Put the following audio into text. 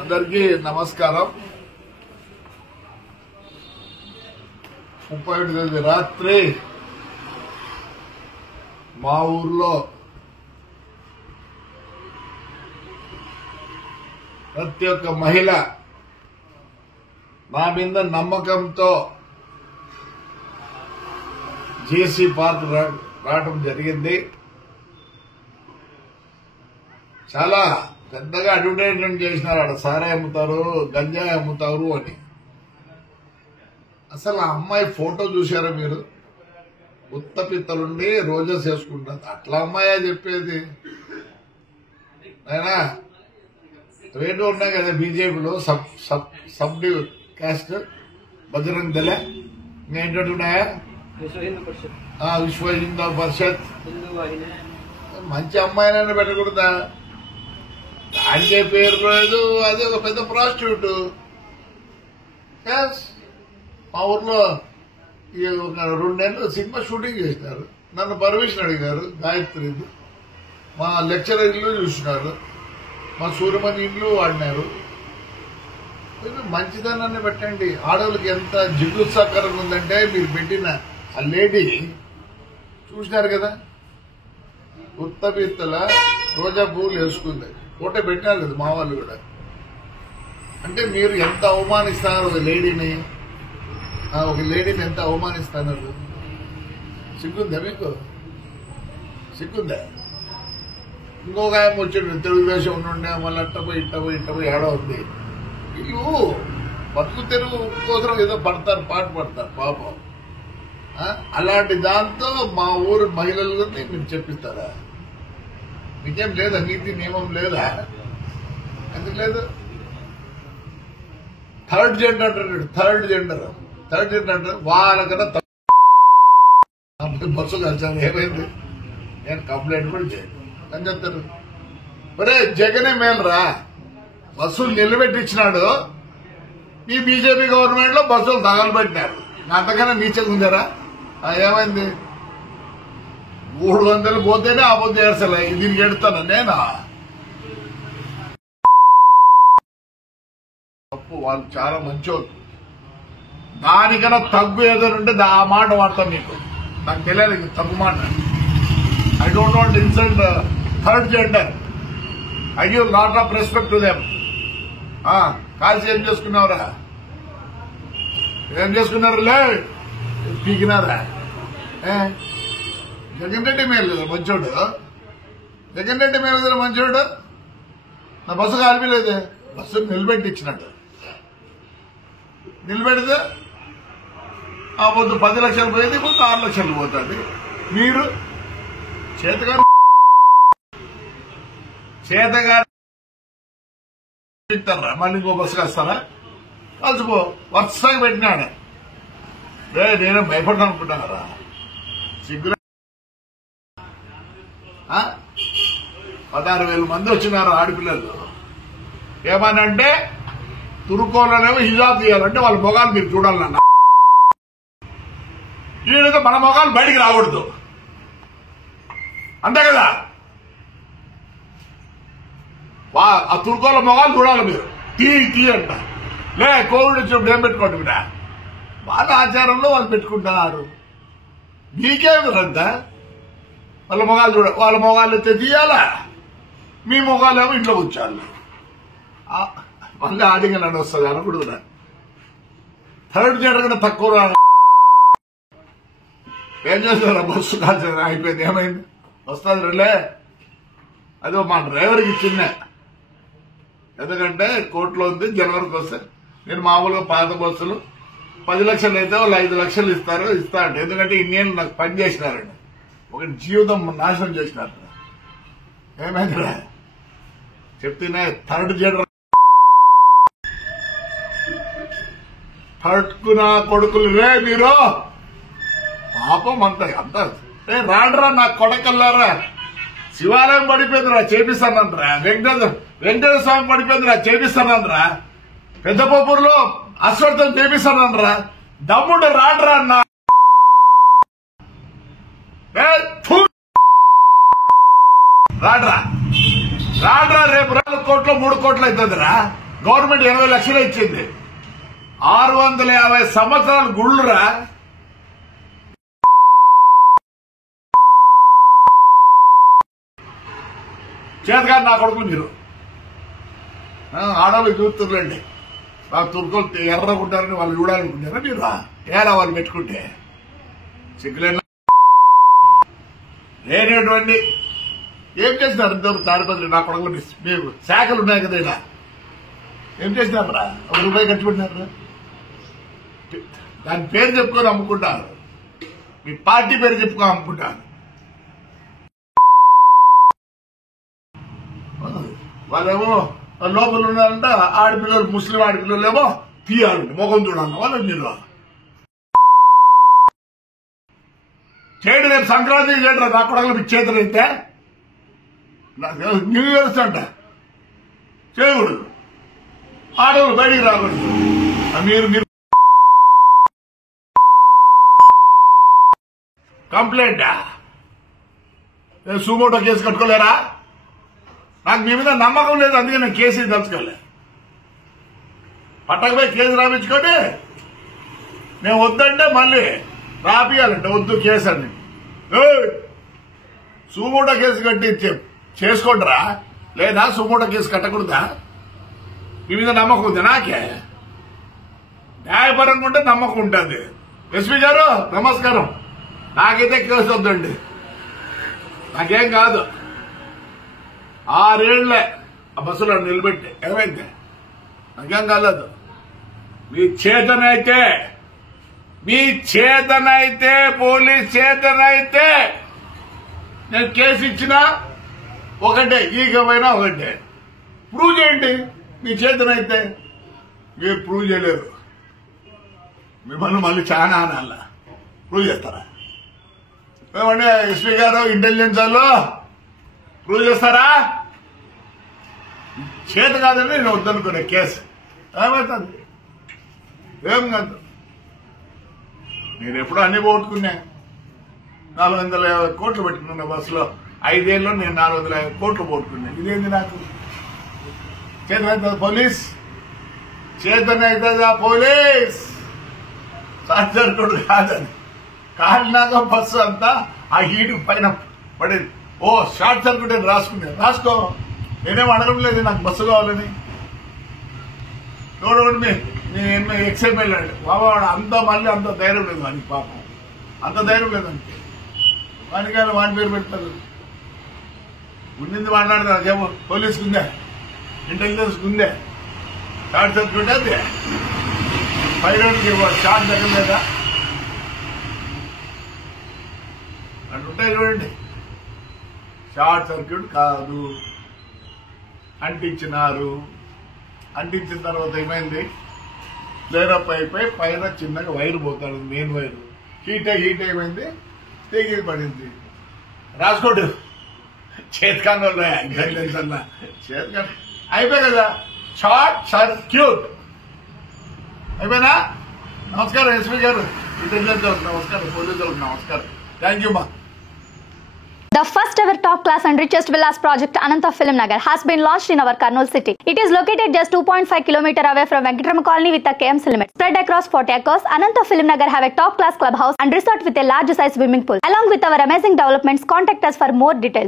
అందరికీ నమస్కారం. 31వ తేదీ రాత్రి మా ఊర్లో ప్రతి ఒక్క మహిళ నా మీద నమ్మకంతో జేసీ పార్క్ రావడం జరిగింది. చాలా పెద్దగా అడ్వర్టైజ్మెంట్ చేసినారు. ఆడ సారాయి అమ్ముతారు, గంజాయి అమ్ముతారు అని. అసలు ఆ అమ్మాయి ఫోటో చూశారా మీరు? ఉత్త పిత్తలుండి రోజెస్ వేసుకుంటారు. అట్లా అమ్మాయా చెప్పేది? అయినా రేటు ఉన్నాయి కదా బీజేపీలో సబ్ క్యాస్ట్ బజరంగ్ దళ, ఇంకేంటున్నాయా విశ్వ హిందూ పరిషత్. మంచి అమ్మాయినైనా పెట్టకూడదా? దానికే పేరు లేదు. అది ఒక పెద్ద ప్రాస్టిట్యూట్. మా ఊర్లో ఒక 2 నెలలు సినిమా షూటింగ్ చేసినారు. నన్ను పర్మిషన్ అడిగారు. గాయత్రి మా లెక్చరర్ ఇల్లు చూసినారు, మా సూర్యమణి ఇల్లు వాడినారు. మంచిదనాన్ని పెట్టండి. ఆడవాళ్ళకి ఎంత జిగుత్సాకరంగా ఉందంటే మీరు పెట్టిన ఆ లేడీ చూసినారు కదా, ఉత్తపిత్తల రోజా పువ్వులు వేసుకుంది. ఫోటో పెట్టినారు కదా మా వాళ్ళు కూడా. అంటే మీరు ఎంత అవమానిస్తున్నారు ఒక లేడీని ఎంత అవమానిస్తున్నారు? సిగ్గుందా మీకు? సిగ్గుందా? ఇంకొక ఆయన వచ్చాడు తెలుగుదేశం నుండి, మళ్ళీ ఇట్టపోయి ఏడో ఉంది. వీళ్ళు బతుకు తెరుగు కోసం ఏదో పాట పడతారు పాపం. అలాంటి దాంతో మా ఊరు మహిళలు మీరు చెప్పిస్తారా? మీకేం లేదా? నీతి నియమం లేదా? ఎందుకు లేదు? థర్డ్ జెండర్ అంటారు. వాళ్ళకన్నా బస్సు కలిసాను. ఏమైంది? నేను కంప్లైంట్ కూడా చేయను అని చెప్తారు. మరే జగనే మేలురా, బస్సులు నిలబెట్టించినాడు. ఈ బీజేపీ గవర్నమెంట్ లో బస్సులు తగలబెట్టినారు. అంతకన్నా నీచగా ఉందారా? ఏమైంది? 300 పోతేనే ఆ పొద్దు ఏడ్చలే. దీనికి ఎడతాను నేనా? తప్పు. వాళ్ళు చాలా మంచోళ్ళు. దానికన్నా తగ్గు ఏదో ఉంటే ఆ మాట వాడతాం. మీకు నాకు తెలియదు తగ్గు మాట. I don't want insult third gender. I give lot of respect to them. కాల్సి ఏం చేసుకున్నావురా? ఏం చేసుకున్నారులే? పీకినారా? జగన్ రెడ్డి మేలు కదా మంచోడు. జగన్ రెడ్డి మేలు కదా మంచోడు. నా బస్సు కాల్పలేదు. బస్సు నిలబెట్టించినాడు. నిలబెడితే ఆ పొద్దు 10 లక్షలు పోయింది, ఇప్పుడు 6 లక్షలు పోతుంది. మీరు చేతగారు ఇస్తారా? మళ్ళీ ఇంకో బస్సు కాస్తారా? కలిసిపో. వరుసగా పెట్టినాడు. నేనే భయపడ్డా అనుకుంటున్నారా? సిగ్గు. 16,000 మంది వచ్చినారు ఆడపిల్లలు. ఏమనంటే తురుకోలనేమో హిజాబ్ తీయాలంటే వాళ్ళ మొగాలు మీరు చూడాలన్నా. ఈయనతో మన మొగాలు బయటికి రాకూడదు అంతే కదా? ఆ తురుకోల మొగాలు చూడాలి మీరు. తీ అంట. లే కోవిడ్ వచ్చినప్పుడు ఏం పెట్టుకోండి బిడ్డ. వాళ్ళ ఆచారంలో వాళ్ళు పెట్టుకుంటున్నారు. నీకేమిరంతా? వాళ్ళ మొగాలు వాళ్ళ మొగాలు ఎత్తే తీయాలా? మీ మొగాలేమో ఇంట్లో కూర్చోాలి. మళ్ళీ ఆడిగా నన్ను వస్తుంది అనకూడదు. థర్డ్ జెండర్ కన్నా తక్కువ ఏం చేస్తారా? బస్సు కాల్చారు, అయిపోయింది. ఏమైంది? వస్తుంది రేలే. అదో మా డ్రైవర్కి ఇచ్చిందే. ఎందుకంటే కోర్టులో ఉంది. జనవరికి వస్తే నేను మామూలుగా పాత బస్సులు 10 లక్షలు అయితే వాళ్ళు 5 లక్షలు ఇస్తా అంటే. ఎందుకంటే ఇన్నేళ్ళు నాకు పని చేసినారండి. ఒక జీవితం నాశనం చేసినారు. ఏమైందిరా చెప్తేనే థర్డ్ జెండర్ థర్డ్కు నా కొడుకులు రే మీరు. పాపం అంతా రాండ్రా నా కొడకల్లారా. శివాలయం పడిపోయిందిరా, చేపిస్తానంటరా. వెంకటేశ్వర స్వామి పడిపోయిందిరా, చేపిస్తానంటరా. పెద్దపూర్లో అశ్వర్థం చేపిస్తానంటరా. దమ్ముడు రాండ్రా అన్న. రాడ్రా రాడ్రా రేపు 4 కోట్లు 3 కోట్లు అవుతుందిరా. గవర్నమెంట్ 20 లక్షలు ఇచ్చింది. 650 సంవత్సరాలు గుళ్ళురా. చేతగాని నా కొడుకులు మీరు ఆడవాళ్ళు చూస్తుర్రండి. నాకు తుర్కోలు ఎర్రకుంటారని వాళ్ళు చూడాలనుకుంటారా మీరు? ఏరా వాళ్ళు పెట్టుకుంటే సిగ్గులేని లేనటువంటి ఏం చేసినారు? ఇంతవరకు తాడిపత్రి నా కొడుకులు మీకు శాఖలు ఉన్నాయి కదా, ఇలా ఏం చేసినారా? 1 రూపాయి ఖర్చు పెట్టినారు. దాని పేరు చెప్పుకొని అమ్ముకుంటారు. మీ పార్టీ పేరు చెప్పుకొని అమ్ముకుంటారు. వాళ్ళేమో లోపల ఉన్నారంట. ఆడపిల్లలు ముస్లిం ఆడపిల్లలు ఏమో తీయాలండి మొగం చూడాలి వాళ్ళని. మీరు చేయడం రేపు సంక్రాంతి చేయడం నా కొడగలు మీ చేతులు అయితే న్యూ ఇయర్స్ అంట చేయకూడదు. ఆడవాళ్ళు బయటికి రాకూడదు. మీరు కంప్లైంట్ సుమోటో కేసు కట్టుకోలేరా? నాకు మీ మీద నమ్మకం లేదు, అందుకే నేను కేసు తలుచుకోలే. పట్టకపోయి కేసు రాపించుకొని నేను వద్దంటే మళ్ళీ రాపియాలంటే వద్దు కేసు అని. సుమోటో కేసు కట్టి చేసుకోండిరా, లేదా సుమోటో కేసు కట్టకూడదా? మీ మీద నమ్మకం ఉంది నాకే. న్యాయపరంగా ఉంటే నమ్మకం ఉంటుంది. ఎస్పీ గారు నమస్కారం. నాకైతే కేసు వద్దండి, నాకేం కాదు. 6 ఏళ్లే ఆ బస్సులో నిలబెట్టి ఏమైంది? నాకేం కాలేదు. మీ చేతనైతే పోలీస్ చేతనైతే నేను కేసు ఇచ్చినా ఒకటే, ఈగమైనా ఒకటే. ప్రూవ్ చేయండి. మీ చేతనైతే మీరు ప్రూవ్ చేయలేరు. మిమ్మల్ని మళ్ళీ చాలా అనాల ప్రూవ్ చేస్తారా? ఏమంటే ఎస్పీ గారు ఇంటెలిజెన్స్ వాళ్ళు ప్రూవ్ చేస్తారా? చేత కాదని నేను వద్దనుకునే కేసు ఏమవుతుంది? ఏం కాదు. నేను ఎప్పుడూ అన్ని పోగొట్టుకున్నా. 450 కోట్లు పెట్టుకున్నా బస్సులో. 5 ఏళ్ళలో నేను 450 కోట్లు పోగొట్టుకున్నా. ఇదేంది నాకు? చేతనైతే పోలీస్, చేతనైతుందా పోలీస్? సర్జర్కుడు కాదని కాలినాక బస్సు అంతా ఆ హీటు పైన పడేది. ఓ షార్ట్ సర్క్యూట్ అని రాసుకో. నేనేం అడగడం లేదు నాకు బస్సు కావాలని. చూడండి నేను ఎక్సైట్ వెళ్ళండి బాబా. అంత మళ్ళీ అంత ధైర్యం లేదు వానికి, పాపం అంత ధైర్యం లేదంటే వానికి వాని పేరు పెడతారు. ఉండింది మాట్లాడతారు. చెప్పు పోలీసుకు ఉందే, ఇంటెలిజెన్స్ ఉందే. షార్ట్ సర్క్యూట్ అది పైరోడికి షార్ట్ తగ్గలేదా అంటుంటాయి చూడండి. షార్ట్ సర్క్యూట్ కాదు, అంటించినారు. అంటించిన తర్వాత ఏమైంది? ఫ్లేరప్ అయిపోయి పైన చిన్నగా వైరు పోతాడు, మెయిన్ వైరు. హీట్ ఏమైంది? తెగి పడింది. రాసుకోడు చేతికాన్న చేతికాన్ అయిపోయి కదా. షార్ట్ సర్క్యూట్ అయిపోయినా. నమస్కారం ఎస్పీ గారు, ఇంటెలిజెన్స్ వాళ్ళకి నమస్కారం, పోలీసు వాళ్ళకి నమస్కారం. థ్యాంక్ యూ మా. The first ever top class and richest villas project Anantha Film Nagar has been launched in our Kurnool city. It is located just 2.5 km away from Venkatram Colony with a KMC limit. Spread across 40 acres, Anantha Film Nagar have a top class clubhouse and resort with a large size swimming pool. Along with our amazing developments, contact us for more details.